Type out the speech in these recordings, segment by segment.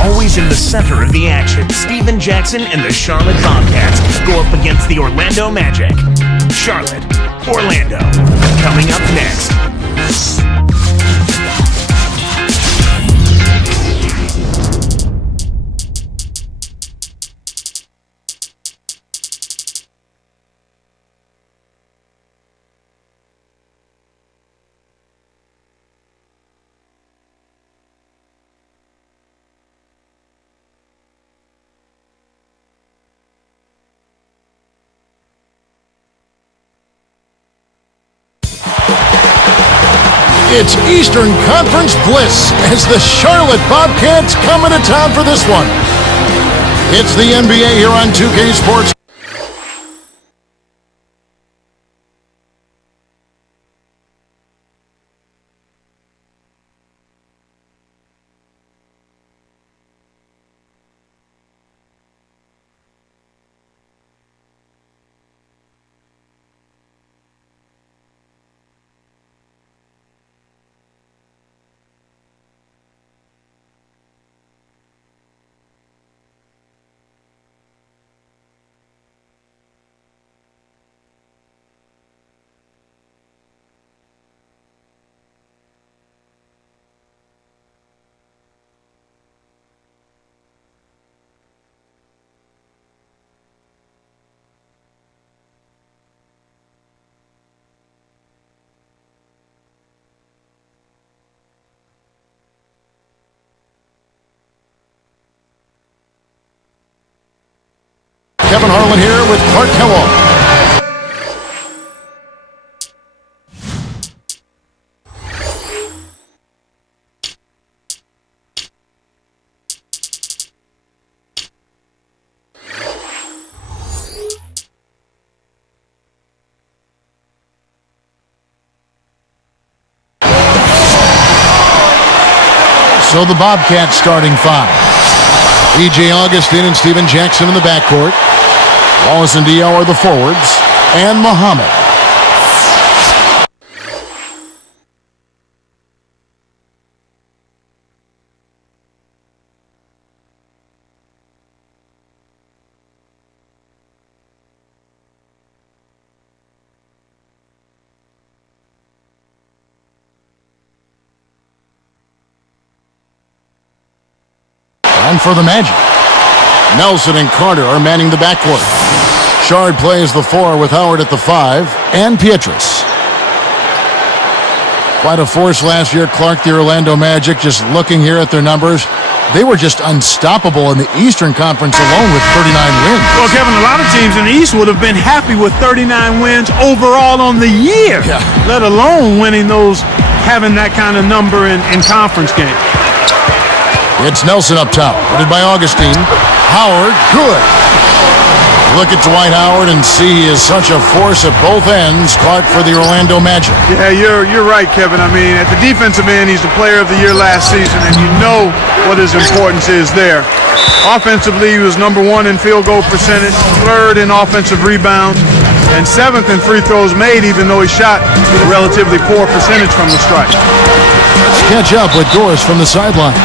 Always in the center of the action, Steven Jackson and the Charlotte Bobcats go up against the Orlando Magic. Charlotte, Orlando, coming up next. It's Eastern Conference bliss as the Charlotte Bobcats come into town for this one. It's the NBA here on 2K Sports. Kevin Harlan here with Clark Kellogg. So the Bobcats starting five. E.J. Augustine and Steven Jackson in the backcourt. Wallace and Dio are the forwards, and Muhammad. And for the Magic, Nelson and Carter are manning the backcourt. Shard plays the 4 with Howard at the 5, and Pietrus. Quite a force last year, Clark, the Orlando Magic. Just looking here at their numbers, they were just unstoppable in the Eastern Conference alone with 39 wins. Well, Kevin, a lot of teams in the East would have been happy with 39 wins overall on the year, let alone winning those, having that kind of number in conference games. It's Nelson up top, headed by Augustine. Howard, good. Look at Dwight Howard and see he is such a force at both ends. Clark for the Orlando Magic. Yeah, you're right, Kevin. I mean, at the defensive end, he's the player of the year last season, and you know what his importance is there. Offensively, he was #1 in field goal percentage, 3rd in offensive rebounds, and 7th in free throws made, even though he shot a relatively poor percentage from the stripe. Let's catch up with Doris from the sideline.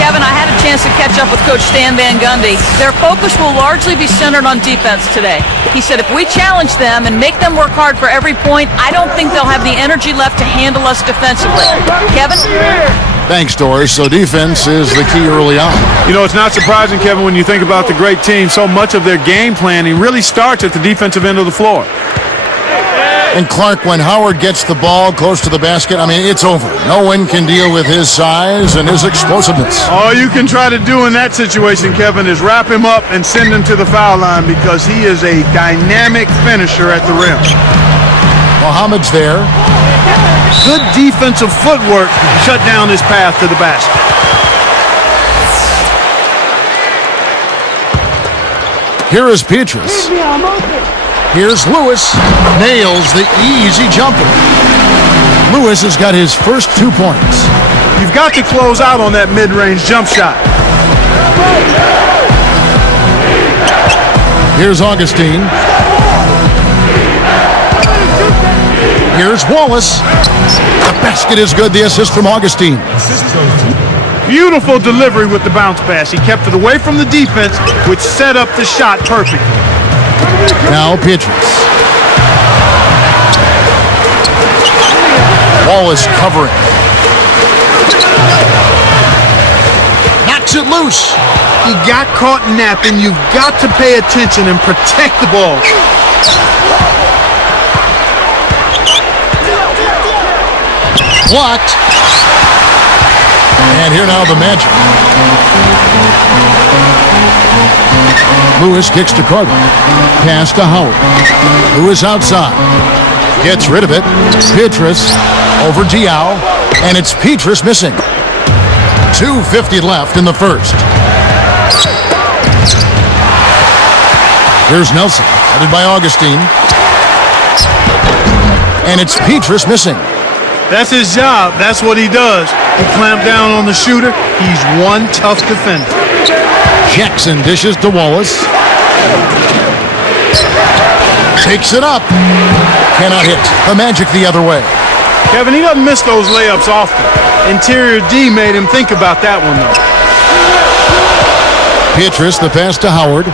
Kevin, I had a chance to catch up with Coach Stan Van Gundy. Their focus will largely be centered on defense today. He said if we challenge them and make them work hard for every point, I don't think they'll have the energy left to handle us defensively. Kevin? Thanks, Doris. So defense is the key early on. You know, it's not surprising, Kevin, when you think about the great team. So much of their game planning really starts at the defensive end of the floor. And Clark, when Howard gets the ball close to the basket, I mean, it's over. No one can deal with his size and his explosiveness. All you can try to do in that situation, Kevin, is wrap him up and send him to the foul line because he is a dynamic finisher at the rim. Muhammad's there. Good defensive footwork shut down his path to the basket. Here is Petrus. Here's Lewis. Nails the easy jumper. Lewis has got his first 2 points. You've got to close out on that mid-range jump shot. Here's Augustine. Here's Wallace. The basket is good. The assist from Augustine. Beautiful delivery with the bounce pass. He kept it away from the defense, which set up the shot perfectly. Now Petrus. Wallace covering. Knocks it loose. He got caught napping. You've got to pay attention and protect the ball. Blocked. And here now the Magic. Lewis kicks to Carter. Pass to Howard. Lewis outside. Gets rid of it. Petrus over Diao. And it's Petrus missing. 2:50 left in the first. Here's Nelson. Headed by Augustine. And it's Petrus missing. That's his job. That's what he does. He clamped down on the shooter. He's one tough defender. Jackson dishes to Wallace. Takes it up. Cannot hit. The Magic the other way. Kevin, he doesn't miss those layups often. Interior D made him think about that one, though. Petrus, the pass to Howard.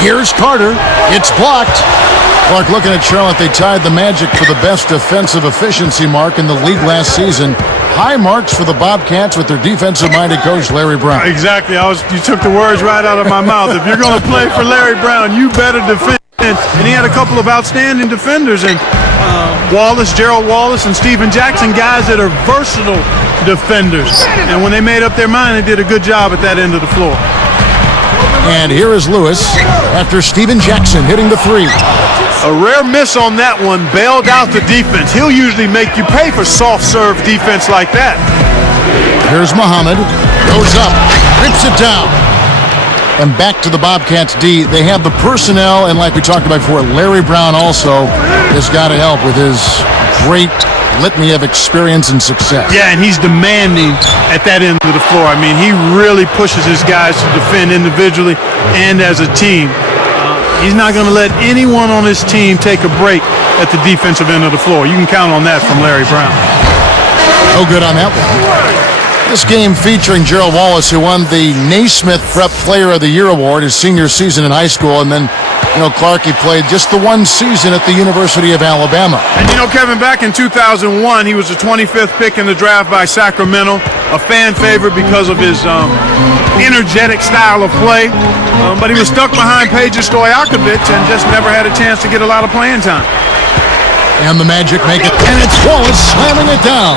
Here's Carter. It's blocked. Clark, looking at Charlotte, they tied the Magic for the best defensive efficiency mark in the league last season. High marks for the Bobcats with their defensive-minded coach, Larry Brown. Exactly. You took the words right out of my mouth. If you're going to play for Larry Brown, you better defend. And he had a couple of outstanding defenders, and Gerald Wallace, and Stephen Jackson, guys that are versatile defenders. And when they made up their mind, they did a good job at that end of the floor. And here is Lewis after Stephen Jackson hitting the three. A rare miss on that one, bailed out the defense. He'll usually make you pay for soft serve defense like that. Here's Muhammad. Goes up, rips it down. And back to the Bobcats D. They have the personnel, and like we talked about before, Larry Brown also has got to help with his great litany of experience and success. Yeah, and he's demanding at that end of the floor. I mean, he really pushes his guys to defend individually and as a team. He's not going to let anyone on his team take a break at the defensive end of the floor. You can count on that from Larry Brown. No good on that one. This game featuring Gerald Wallace, who won the Naismith Prep Player of the Year award his senior season in high school, and then, Clark, he played just the one season at the University of Alabama. And Kevin, back in 2001, he was the 25th pick in the draft by Sacramento, a fan favorite because of his energetic style of play, but he was stuck behind Peja Stojakovic and just never had a chance to get a lot of playing time. And the Magic make it, and it's Wallace slamming it down.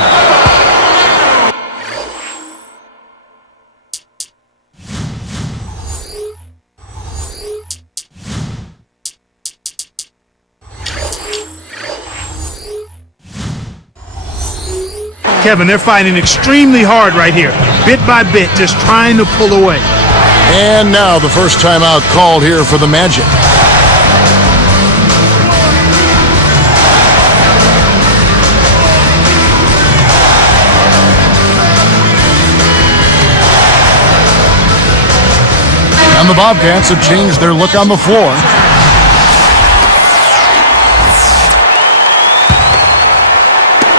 Kevin, they're fighting extremely hard right here, bit by bit, just trying to pull away. And now the first timeout called here for the Magic. And the Bobcats have changed their look on the floor.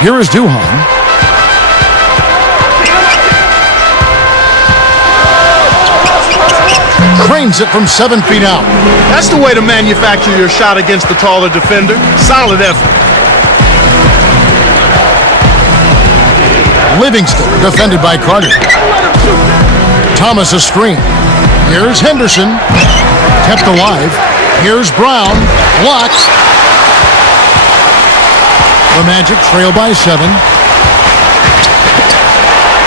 Here is Duhan. Cranes it from 7 feet out. That's the way to manufacture your shot against the taller defender. Solid effort. Livingston defended by Carter. Thomas a screen. Here's Henderson. Kept alive. Here's Brown. Blocked. The Magic trail by 7.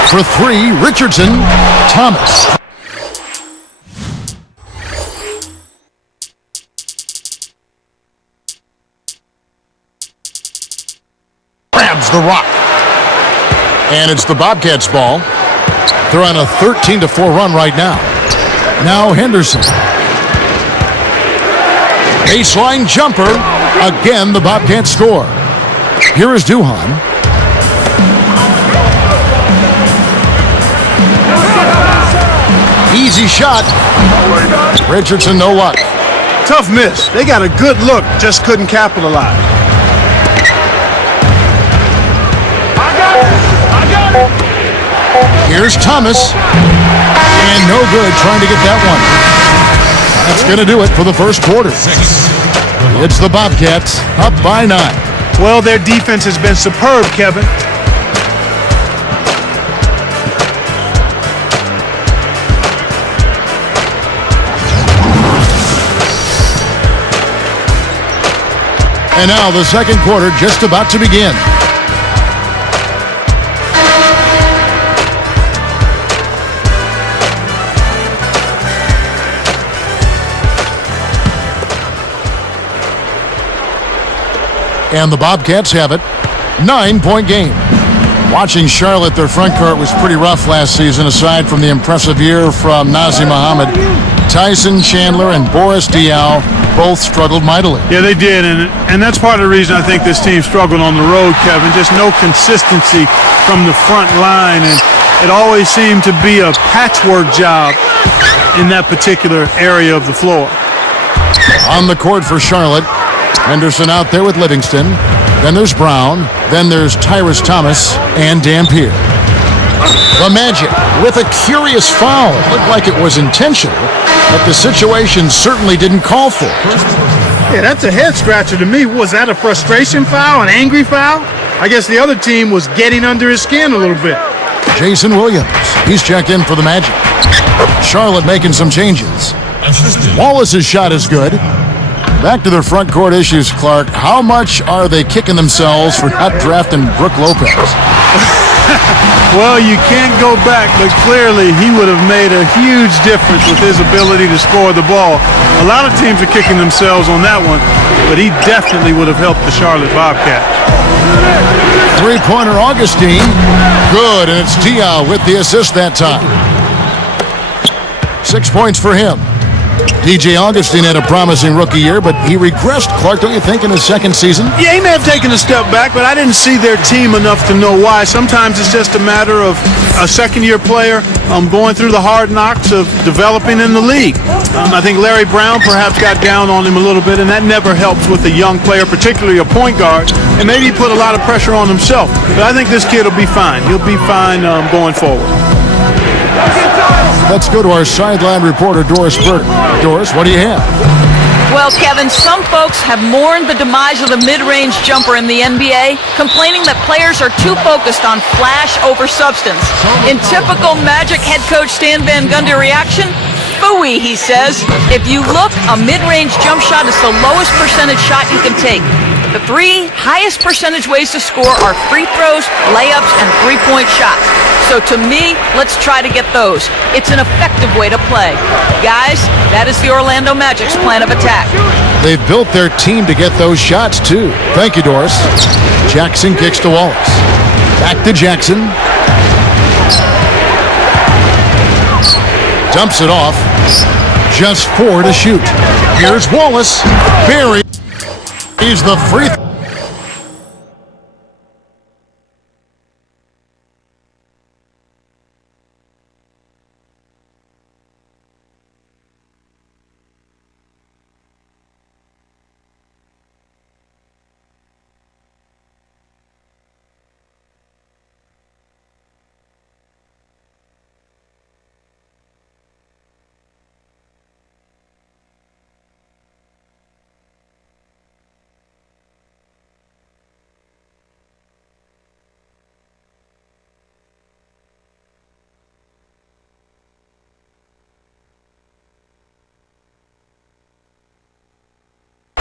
For 3, Richardson. Thomas. Grabs the rock. And it's the Bobcats' ball. They're on a 13-4 run right now. Now Henderson. Baseline jumper. Again, the Bobcats score. Here is Duhan. Easy shot. Richardson, no luck. Tough miss. They got a good look, just couldn't capitalize. Here's Thomas. And no good trying to get that one. That's going to do it for the first quarter. It's the Bobcats up by 9. Well, their defense has been superb, Kevin. And now the second quarter just about to begin. And the Bobcats have it. 9-point game. Watching Charlotte, their front court was pretty rough last season, aside from the impressive year from Nazir Muhammad. Tyson Chandler and Boris Diaw both struggled mightily. Yeah, they did, and that's part of the reason I think this team struggled on the road, Kevin. Just no consistency from the front line, and it always seemed to be a patchwork job in that particular area of the floor. On the court for Charlotte, Henderson out there with Livingston. Then there's Brown. Then there's Tyrus Thomas and Dampier. The Magic with a curious foul. It looked like it was intentional, but the situation certainly didn't call for it. Yeah, that's a head scratcher to me. Was that a frustration foul, an angry foul? I guess the other team was getting under his skin a little bit. Jason Williams, he's checked in for the Magic. Charlotte making some changes. Wallace's shot is good. Back to their front court issues, Clark. How much are they kicking themselves for not drafting Brook Lopez? Well, you can't go back, but clearly he would have made a huge difference with his ability to score the ball. A lot of teams are kicking themselves on that one, but he definitely would have helped the Charlotte Bobcats. Three-pointer Augustine. Good, and it's Diaw with the assist that time. 6 points for him. DJ Augustine had a promising rookie year, but he regressed, Clark, don't you think, in his second season? Yeah, he may have taken a step back, but I didn't see their team enough to know why. Sometimes it's just a matter of a second-year player going through the hard knocks of developing in the league. I think Larry Brown perhaps got down on him a little bit, and that never helps with a young player, particularly a point guard, and maybe he put a lot of pressure on himself. But I think this kid will be fine. He'll be fine going forward. Let's go to our sideline reporter, Doris Burton. Doris, what do you have? Well, Kevin, some folks have mourned the demise of the mid-range jumper in the NBA, complaining that players are too focused on flash over substance. In typical Magic head coach Stan Van Gundy reaction, phooey, he says. If you look, a mid-range jump shot is the lowest percentage shot you can take. The 3 highest percentage ways to score are free throws, layups, and three-point shots. So to me, let's try to get those. It's an effective way to play. Guys, that is the Orlando Magic's plan of attack. They've built their team to get those shots, too. Thank you, Doris. Jackson kicks to Wallace. Back to Jackson. Dumps it off. Just 4 to shoot. Here's Wallace. Barry. He's the free throw.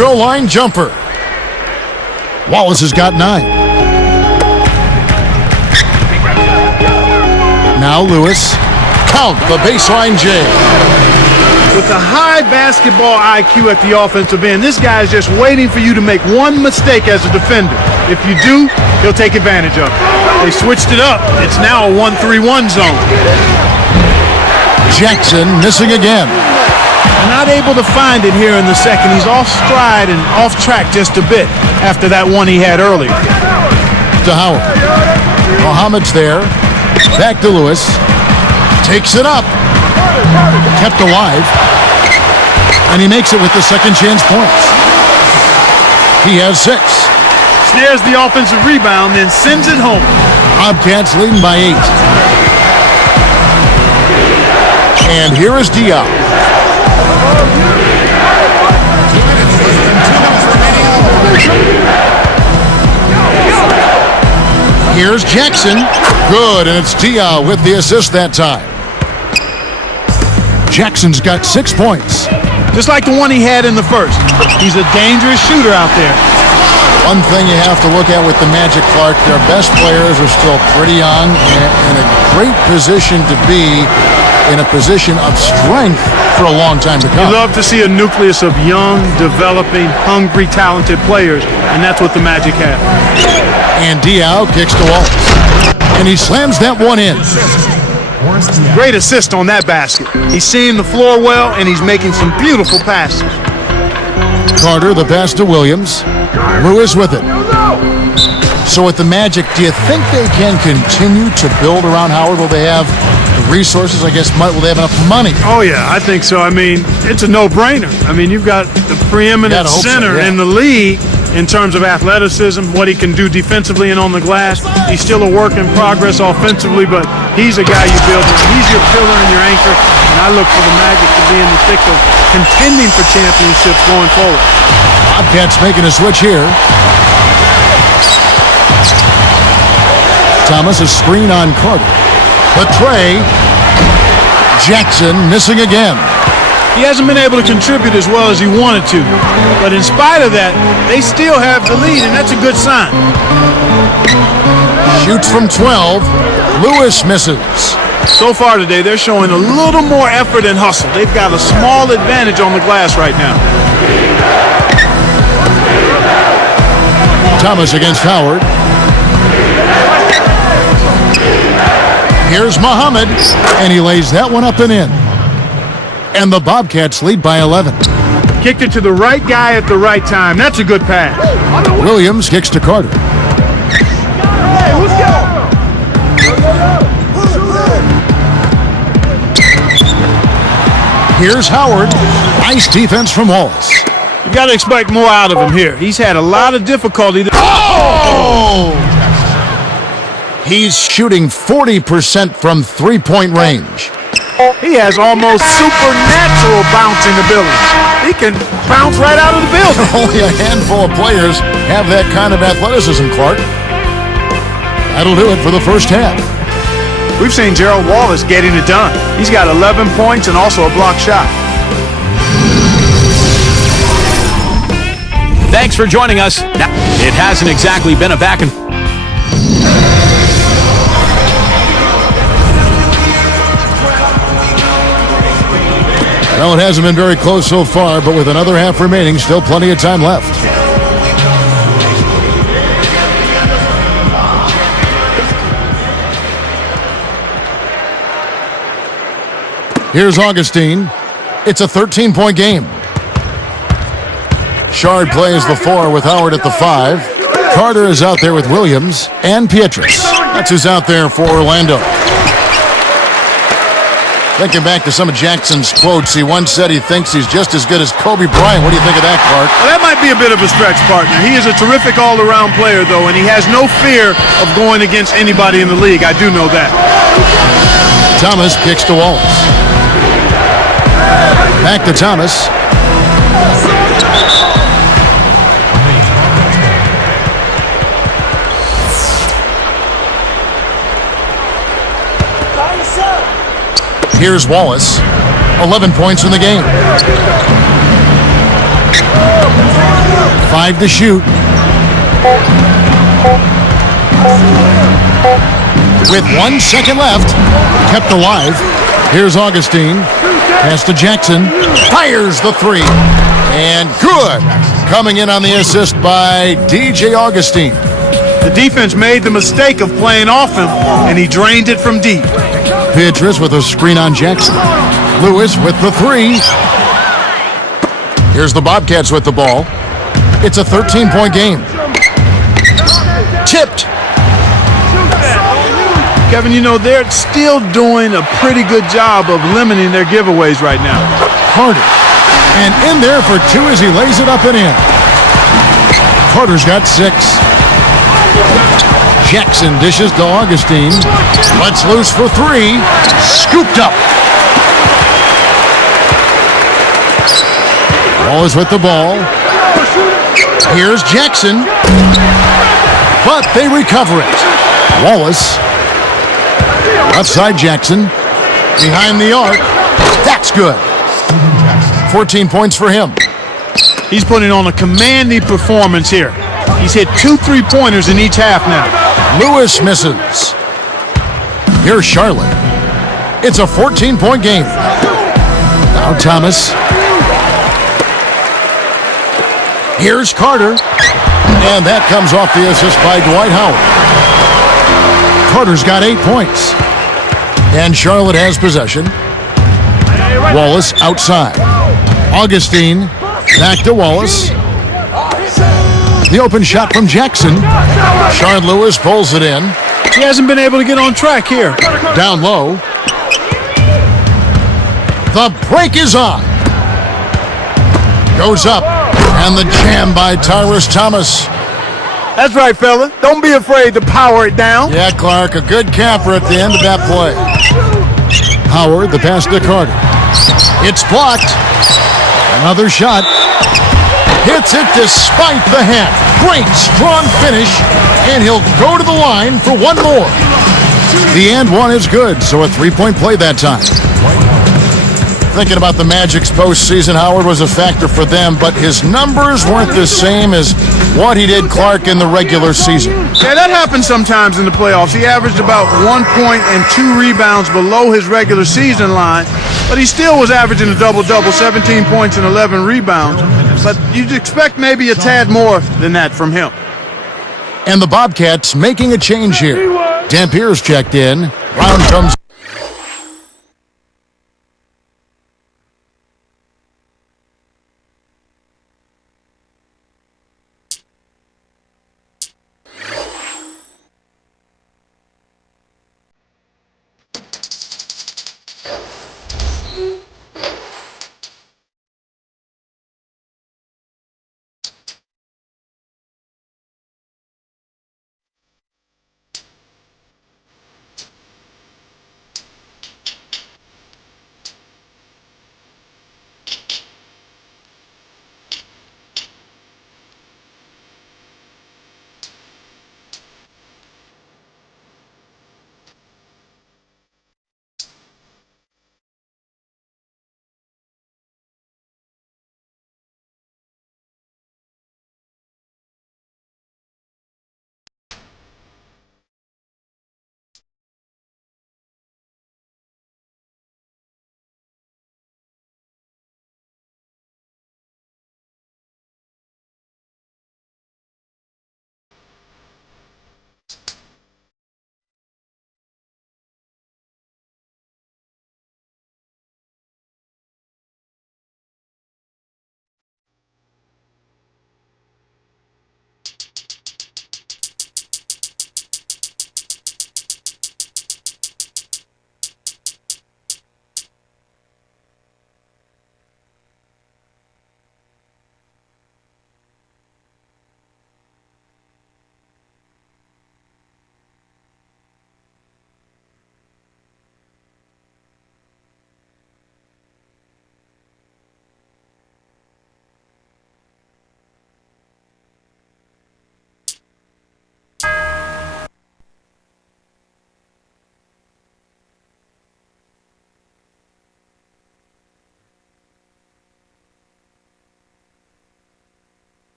goal line jumper. Wallace has got 9. Now Lewis. Count the baseline J. With a high basketball IQ at the offensive end, this guy is just waiting for you to make one mistake as a defender. If you do, he'll take advantage of it. They switched it up. It's now a 1-3-1 zone. Jackson missing again. Not able to find it here in the second. He's off stride and off track just a bit after that one he had earlier. To Howard. Muhammad's there. Back to Lewis. Takes it up. Kept alive. And he makes it with the second chance points. He has 6. Snares the offensive rebound, then sends it home. Bobcats leading by 8. And here is Diop. Here's Jackson. Good, and it's Diop with the assist that time. Jackson's got 6 points. Just like the one he had in the first. He's a dangerous shooter out there. One thing you have to look at with the Magic, Clark, their best players are still pretty young and in a great position to be in a position of strength for a long time to come. You love to see a nucleus of young, developing, hungry, talented players, and that's what the Magic have. And Diop kicks to Wallace. And he slams that one in. Great assist on that basket. He's seeing the floor well, and he's making some beautiful passes. Carter, the pass to Williams. Lewis with it. So with the Magic, do you think they can continue to build around Howard? Will they have the resources? I guess, will they have enough money? Oh, yeah, I think so. I mean, it's a no-brainer. I mean, you've got the preeminent center in the league in terms of athleticism, what he can do defensively and on the glass. He's still a work in progress offensively, but he's a guy you build around. He's your pillar and your anchor, and I look for the Magic to be in the thick of contending for championships going forward. Bobcats making a switch here. Thomas, a screen on Carter. Petray. Jackson missing again. He hasn't been able to contribute as well as he wanted to, but in spite of that, they still have the lead, and that's a good sign. Shoots from 12. Lewis misses. So far today, they're showing a little more effort and hustle. They've got a small advantage on the glass right now. Thomas against Howard. Here's Muhammad, and he lays that one up and in. And the Bobcats lead by 11. Kicked it to the right guy at the right time. That's a good pass. Williams kicks to Carter. Here's Howard. Nice defense from Wallace. You got to expect more out of him here. He's had a lot of difficulty. Oh! He's shooting 40% from three-point range. He has almost supernatural bouncing ability. He can bounce right out of the building. Only a handful of players have that kind of athleticism, Clark. That'll do it for the first half. We've seen Gerald Wallace getting it done. He's got 11 points and also a block shot. Thanks for joining us. Now, it hasn't exactly been a back and Well, it hasn't been very close so far, but with another half remaining, still plenty of time left. Here's Augustine. It's a 13-point game. Shard plays the 4 with Howard at the 5. Carter is out there with Williams and Pietrus. That's who's out there for Orlando. Thinking back to some of Jackson's quotes, he once said he thinks he's just as good as Kobe Bryant. What do you think of that, Clark? Well, that might be a bit of a stretch, partner. He is a terrific all-around player, though, and he has no fear of going against anybody in the league. I do know that. Thomas kicks to Wallace. Back to Thomas. Here's Wallace. 11 points in the game. 5 to shoot. With 1 second left, kept alive. Here's Augustine. Pass to Jackson. Fires the 3. And good. Coming in on the assist by DJ Augustine. The defense made the mistake of playing off him, and he drained it from deep. Beatrice with a screen on Jackson. Lewis with the 3. Here's the Bobcats with the ball. It's a 13-point game. Tipped. Kevin, you know, they're still doing a pretty good job of limiting their giveaways right now. Carter. And in there for 2 as he lays it up and in. Carter's got 6. Jackson dishes to Augustine. Lets loose for 3. Scooped up. Wallace with the ball. Here's Jackson. But they recover it. Wallace. Left side Jackson. Behind the arc. That's good. 14 points for him. He's putting on a commanding performance here. He's hit 2 3-pointers in each half now. Lewis misses. Here's Charlotte. It's a 14-point game. Now Thomas. Here's Carter. And that comes off the assist by Dwight Howard. Carter's got 8 points. And Charlotte has possession. Wallace outside. Augustine back to Wallace. The open shot from Jackson. Shard Lewis pulls it in. He hasn't been able to get on track here. Down low. The break is on. Goes up. And the jam by Tyrus Thomas. That's right, fella. Don't be afraid to power it down. Yeah, Clark, a good capper at the end of that play. Howard, the pass to Carter. It's blocked. Another shot. Hits it despite the hand. Great, strong finish. And he'll go to the line for 1 more. The and 1 is good, so a 3-point play that time. Thinking about the Magic's postseason, Howard was a factor for them, but his numbers weren't the same as what he did, Clark, in the regular season. Yeah, that happens sometimes in the playoffs. He averaged about 1 point and 2 rebounds below his regular season line, but he still was averaging a double-double, 17 points and 11 rebounds. But you'd expect maybe a tad more than that from him. And the Bobcats making a change here. Dampier's checked in. Round comes.